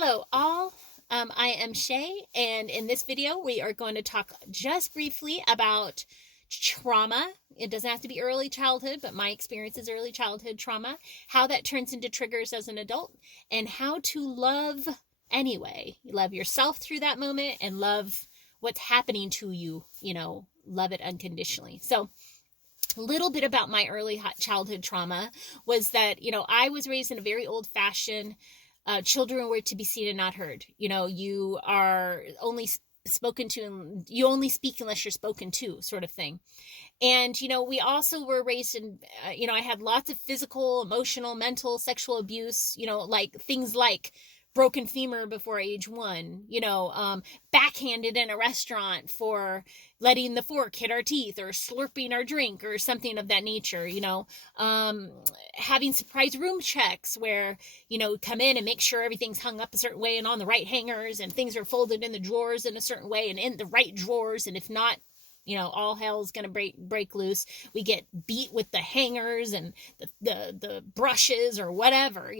Hello all, I am Shay, and in this video we are going to talk just briefly about trauma. It doesn't have to be early childhood, but my experience is early childhood trauma, how that turns into triggers as an adult, and how to love anyway. Love yourself through that moment and love what's happening to you, love it unconditionally. So a little bit about my early childhood trauma was that, I was raised in a very old-fashioned children were to be seen and not heard. You are only spoken to, and you only speak unless you're spoken to, sort of thing. And, we also were raised in, I had lots of physical, emotional, mental, sexual abuse, like things like broken femur before age 1, backhanded in a restaurant for letting the fork hit our teeth or slurping our drink or something of that nature, having surprise room checks where, come in and make sure everything's hung up a certain way and on the right hangers and things are folded in the drawers in a certain way and in the right drawers. And if not, all hell's going to break loose. We get beat with the hangers and the brushes or whatever,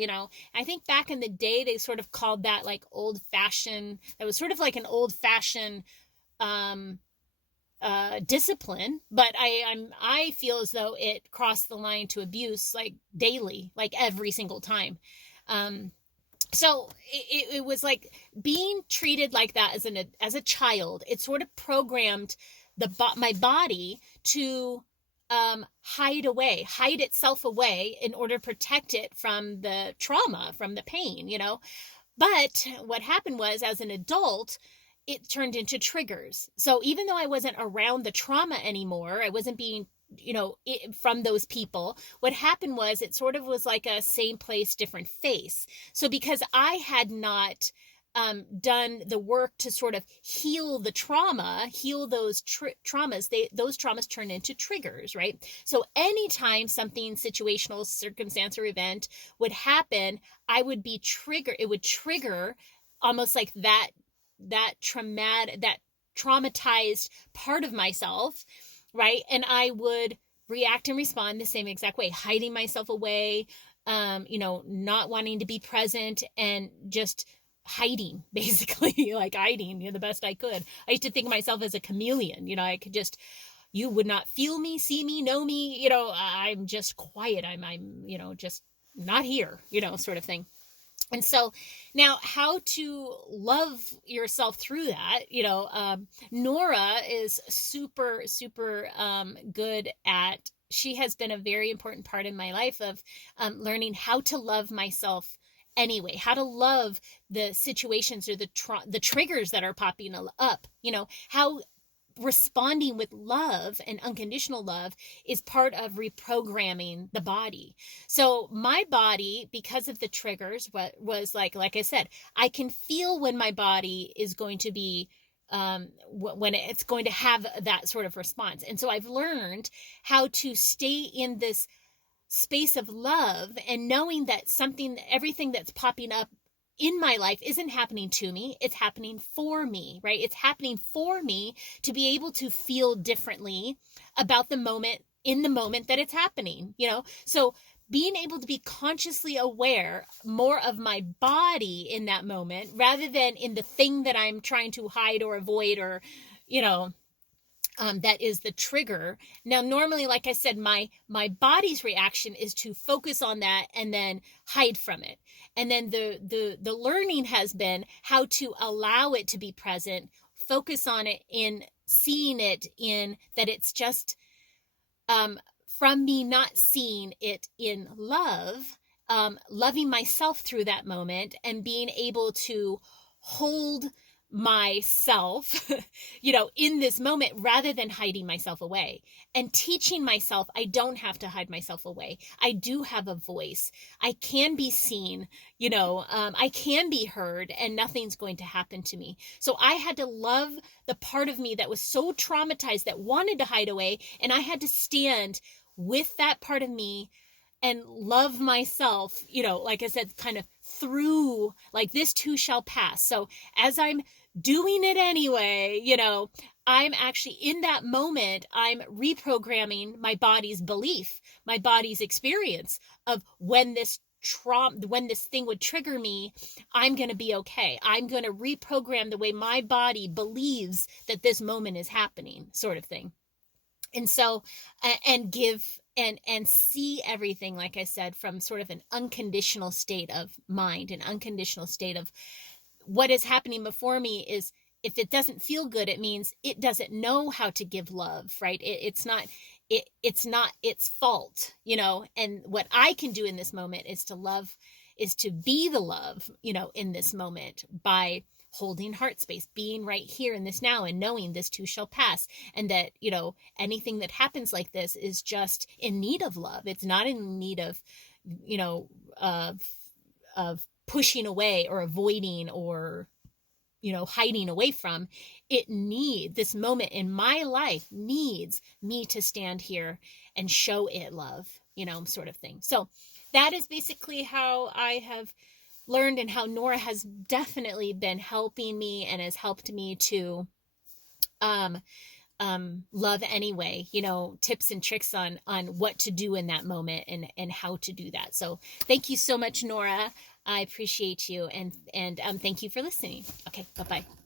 I think back in the day, they sort of called that like old fashioned, that was sort of like an old fashioned, discipline, but I feel as though it crossed the line to abuse like daily, like every single time. So it was like being treated like that as a child. It sort of programmed my body to hide itself away in order to protect it from the trauma, from the pain, But what happened was, as an adult, it turned into triggers. So even though I wasn't around the trauma anymore, I wasn't being from those people, what happened was it sort of was like a same place, different face. So because I had not done the work to sort of heal the trauma, heal those traumas, those traumas turn into triggers, right? So anytime something situational, circumstance, or event would happen, I would be triggered. It would trigger almost like that traumatized part of myself, right? And I would react and respond the same exact way, hiding myself away, not wanting to be present and just hiding, basically, like hiding, the best I could. I used to think of myself as a chameleon, I could just, you would not feel me, see me, know me, I'm just quiet. I'm, just not here, sort of thing. And so now how to love yourself through that, Nora is super, super good at, she has been a very important part in my life of learning how to love myself anyway, how to love the situations or the triggers that are popping up, how responding with love and unconditional love is part of reprogramming the body. So my body, because of the triggers, was like I said, I can feel when my body is going to be when it's going to have that sort of response. And so I've learned how to stay in this space of love and knowing that everything that's popping up in my life isn't happening to me, it's happening for me, right? It's happening for me to be able to feel differently about the moment, in the moment that it's happening, So being able to be consciously aware more of my body in that moment rather than in the thing that I'm trying to hide or avoid or, that is the trigger. Now, normally, like I said, my body's reaction is to focus on that and then hide from it. And then the learning has been how to allow it to be present, focus on it in seeing it in that it's just from me not seeing it in love, loving myself through that moment and being able to hold myself, in this moment rather than hiding myself away and teaching myself I don't have to hide myself away. I do have a voice. I can be seen, I can be heard and nothing's going to happen to me. So I had to love the part of me that was so traumatized that wanted to hide away. And I had to stand with that part of me and love myself, like I said, kind of through, like, this too shall pass. So as I'm doing it anyway, I'm actually in that moment, I'm reprogramming my body's belief, my body's experience of when this trauma, when this thing would trigger me, I'm going to be okay. I'm going to reprogram the way my body believes that this moment is happening, sort of thing. And so, and give and see everything, like I said, from sort of an unconditional state of mind, an unconditional state of what is happening before me is, if it doesn't feel good, it means it doesn't know how to give love, right? It's not its fault, you know. And what I can do in this moment is to love, is to be the love, you know, in this moment, by holding heart space, being right here in this now, and knowing this too shall pass, and that, you know, anything that happens like this is just in need of love. It's not in need of, you know, of pushing away or avoiding or, you know, hiding away from. This moment in my life needs me to stand here and show it love, you know, sort of thing. So that is basically how I have learned, and how Nora has definitely been helping me and has helped me to love anyway, you know, tips and tricks on what to do in that moment, and how to do that. So thank you so much, Nora. I appreciate you, and thank you for listening. Okay, bye-bye.